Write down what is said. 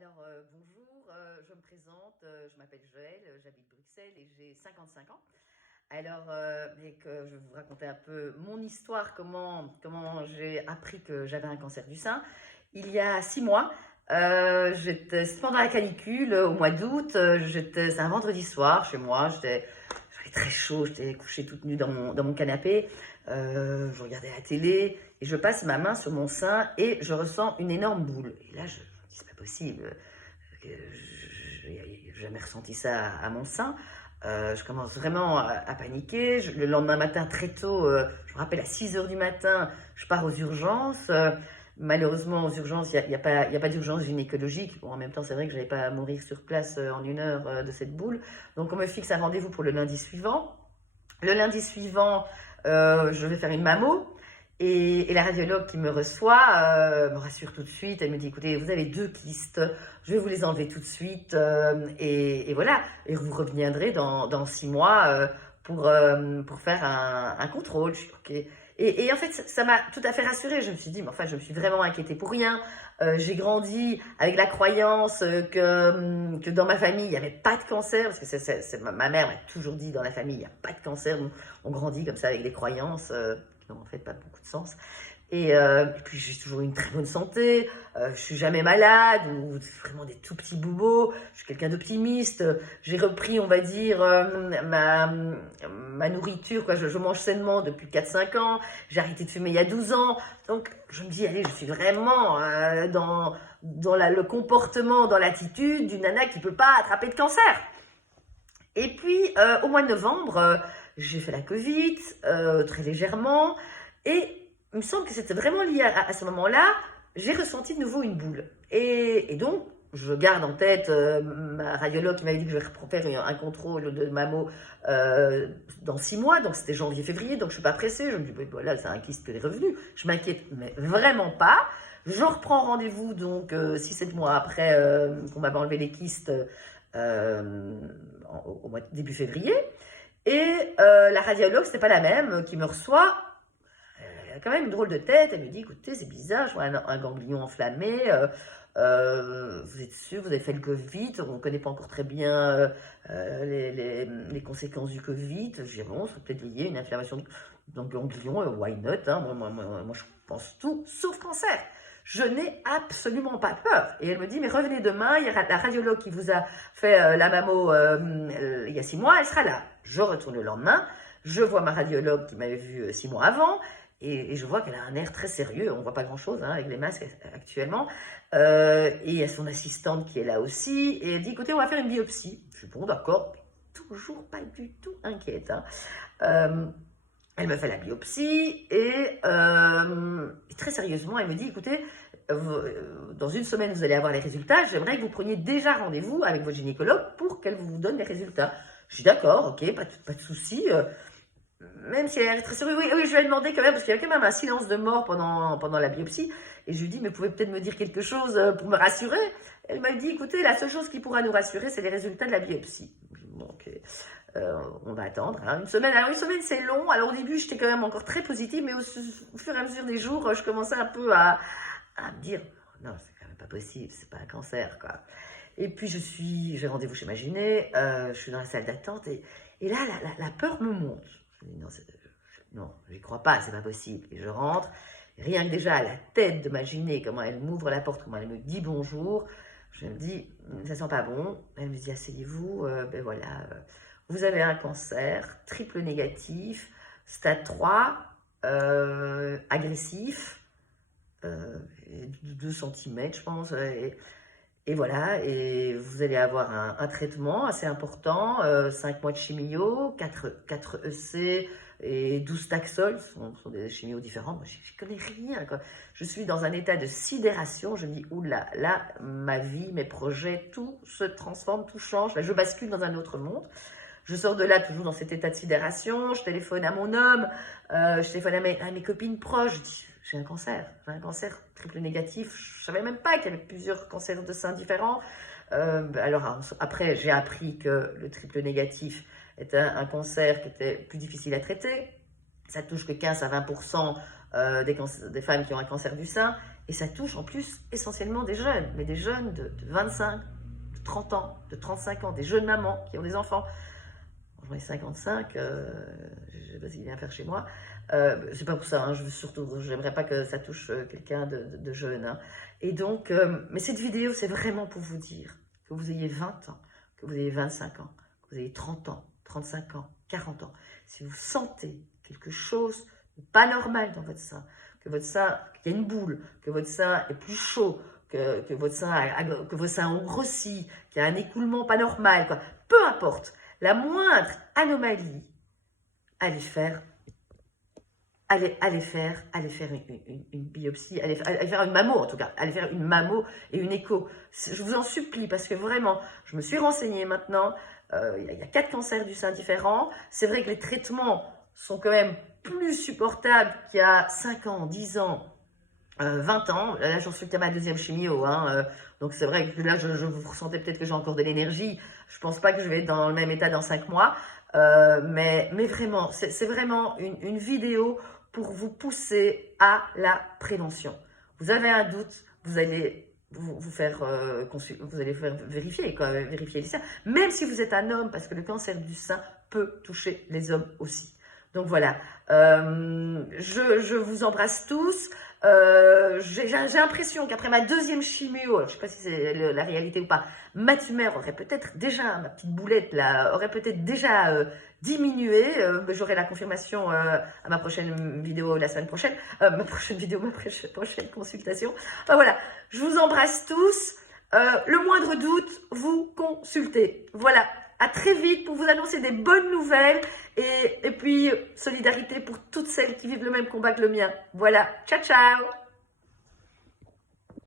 Bonjour, je me présente, je m'appelle Joëlle, j'habite Bruxelles et j'ai 55 ans. Je vais vous raconter un peu mon histoire, comment j'ai appris que j'avais un cancer du sein. Il y a 6 mois, j'étais pendant la canicule au mois d'août, c'est un vendredi soir chez moi, j'avais très chaud, j'étais couchée toute nue dans mon canapé, je regardais la télé et je passe ma main sur mon sein et je ressens une énorme boule. Et là, je me dis, c'est pas possible, je n'ai jamais ressenti ça à mon sein. Je commence vraiment à paniquer. Le lendemain matin, très tôt, je me rappelle à 6 heures du matin, je pars aux urgences. Malheureusement, aux urgences, il y a pas d'urgence gynécologique. Bon, en même temps, c'est vrai que je n'allais pas mourir sur place en 1 heure de cette boule. Donc, on me fixe un rendez-vous pour le lundi suivant. Le lundi suivant, je vais faire une mammo. Et la radiologue qui me reçoit me rassure tout de suite. Elle me dit, écoutez, vous avez 2 kystes, je vais vous les enlever tout de suite. Et voilà, et vous reviendrez dans 6 mois pour faire un contrôle. Je suis OK. Et en fait, ça m'a tout à fait rassurée. Je me suis dit, mais enfin, je me suis vraiment inquiétée pour rien. J'ai grandi avec la croyance que dans ma famille, il n'y avait pas de cancer, parce que ma mère m'a toujours dit, dans la famille, il n'y a pas de cancer. On grandit comme ça avec des croyances qui n'ont en fait pas beaucoup de sens. Et puis j'ai toujours eu une très bonne santé, je suis jamais malade, ou vraiment des tout petits bobos, je suis quelqu'un d'optimiste, j'ai repris, on va dire, ma nourriture, quoi. Je mange sainement depuis 4-5 ans, j'ai arrêté de fumer il y a 12 ans, donc je me dis, allez, je suis vraiment dans le comportement, dans l'attitude d'une nana qui ne peut pas attraper de cancer. Et puis, au mois de novembre, j'ai fait la Covid, très légèrement, et il me semble que c'était vraiment lié à ce moment-là, j'ai ressenti de nouveau une boule. Et donc, je garde en tête ma radiologue qui m'avait dit que je vais faire un contrôle de mammo dans 6 mois, donc c'était janvier-février, donc je ne suis pas pressée. Je me dis, voilà, c'est un kyste qui est revenu, je m'inquiète, mais vraiment pas. Je reprends rendez-vous donc 6-7 mois après qu'on m'avait enlevé les kystes au début février. Et la radiologue, c'était pas la même, qui me reçoit. Elle a quand même une drôle de tête. Elle me dit, écoutez, c'est bizarre, je vois un ganglion enflammé. Vous êtes sûr, vous avez fait le Covid, on ne connaît pas encore très bien les conséquences du Covid. Je dis, bon, ça serait peut-être lié à une inflammation d'un ganglion, why not, hein, moi, je pense tout, sauf cancer. Je n'ai absolument pas peur. Et elle me dit, mais revenez demain, il y a la radiologue qui vous a fait la mammo il y a 6 mois, elle sera là. Je retourne le lendemain, je vois ma radiologue qui m'avait vu 6 mois avant, et je vois qu'elle a un air très sérieux. On ne voit pas grand-chose avec les masques actuellement. Et il y a son assistante qui est là aussi, et elle dit, écoutez, on va faire une biopsie. Je suis bon, d'accord, mais toujours pas du tout inquiète. Elle me fait la biopsie et très sérieusement, elle me dit, écoutez, dans 1 semaine, vous allez avoir les résultats. J'aimerais que vous preniez déjà rendez-vous avec votre gynécologue pour qu'elle vous donne les résultats. Je suis d'accord, ok, pas de souci. Même si elle est très sérieuse, oui, je vais demander quand même, parce qu'il y a quand même un silence de mort pendant la biopsie. Et je lui dis, mais vous pouvez peut-être me dire quelque chose pour me rassurer. Elle m'a dit, écoutez, la seule chose qui pourra nous rassurer, c'est les résultats de la biopsie. Bon, ok. On va attendre. Hein. 1 semaine, alors 1 semaine c'est long. Alors au début j'étais quand même encore très positive, mais au fur et à mesure des jours, je commençais un peu à me dire, non, c'est quand même pas possible, c'est pas un cancer, quoi. Et puis j'ai rendez-vous chez ma gyné, je suis dans la salle d'attente et là la peur me monte. Je me dis, non, j'y crois pas, c'est pas possible. Et je rentre, rien que déjà à la tête de ma gyné, comment elle m'ouvre la porte, comment elle me dit bonjour, je me dis, ça sent pas bon. Elle me dit, asseyez-vous, ben voilà, vous avez un cancer triple négatif, stade 3, agressif, 2 cm, je pense. Et voilà, et vous allez avoir un traitement assez important, 5 mois de chimio, 4 EC et 12 Taxol, ce sont des chimios différents. Moi, je ne connais rien, quoi. Je suis dans un état de sidération. Je me dis, oula, là, ma vie, mes projets, tout se transforme, tout change. Là, je bascule dans un autre monde. Je sors de là toujours dans cet état de sidération. Je téléphone à mon homme, je téléphone à mes copines proches. Je dis, j'ai un cancer triple négatif. Je ne savais même pas qu'il y avait plusieurs cancers de sein différents. Alors après, j'ai appris que le triple négatif était un cancer qui était plus difficile à traiter. Ça touche que 15 à 20% des femmes qui ont un cancer du sein. Et ça touche en plus essentiellement des jeunes, mais des jeunes de 25, de 30 ans, de 35 ans, des jeunes mamans qui ont des enfants. J'en ai 55, je ne sais pas s'il vient faire chez moi. C'est pas pour ça, hein, j'aimerais pas que ça touche quelqu'un de jeune. Hein. Et donc, mais cette vidéo, c'est vraiment pour vous dire que vous ayez 20 ans, que vous ayez 25 ans, que vous ayez 30 ans, 35 ans, 40 ans. Si vous sentez quelque chose de pas normal dans votre sein, que votre sein, qu'il y a une boule, que votre sein est plus chaud, que vos seins ont grossi, qu'il y a un écoulement pas normal, quoi. Peu importe, la moindre anomalie, allez faire une biopsie, allez faire une mammo en tout cas, allez faire une mammo et une écho. Je vous en supplie parce que vraiment, je me suis renseignée maintenant, il y a 4 cancers du sein différents. C'est vrai que les traitements sont quand même plus supportables qu'il y a 5 ans, 10 ans, 20 ans. Là, j'en suis à ma 2e chimio. Hein, donc, c'est vrai que là, vous ressentez peut-être que j'ai encore de l'énergie. Je ne pense pas que je vais être dans le même état dans 5 mois. Mais vraiment, c'est vraiment une vidéo pour vous pousser à la prévention. Vous avez un doute, vous allez vous faire vérifier, quoi, vérifier les seins. Même si vous êtes un homme, parce que le cancer du sein peut toucher les hommes aussi. Donc voilà, je vous embrasse tous. J'ai l'impression qu'après ma 2e chimio, je ne sais pas si c'est la réalité ou pas, ma tumeur aurait peut-être déjà, ma petite boulette là, aurait peut-être déjà diminué. J'aurai la confirmation à ma prochaine vidéo la semaine prochaine. Ma prochaine consultation. Enfin, voilà, je vous embrasse tous. Le moindre doute, vous consultez. Voilà. À très vite pour vous annoncer des bonnes nouvelles et puis solidarité pour toutes celles qui vivent le même combat que le mien. Voilà, ciao ciao!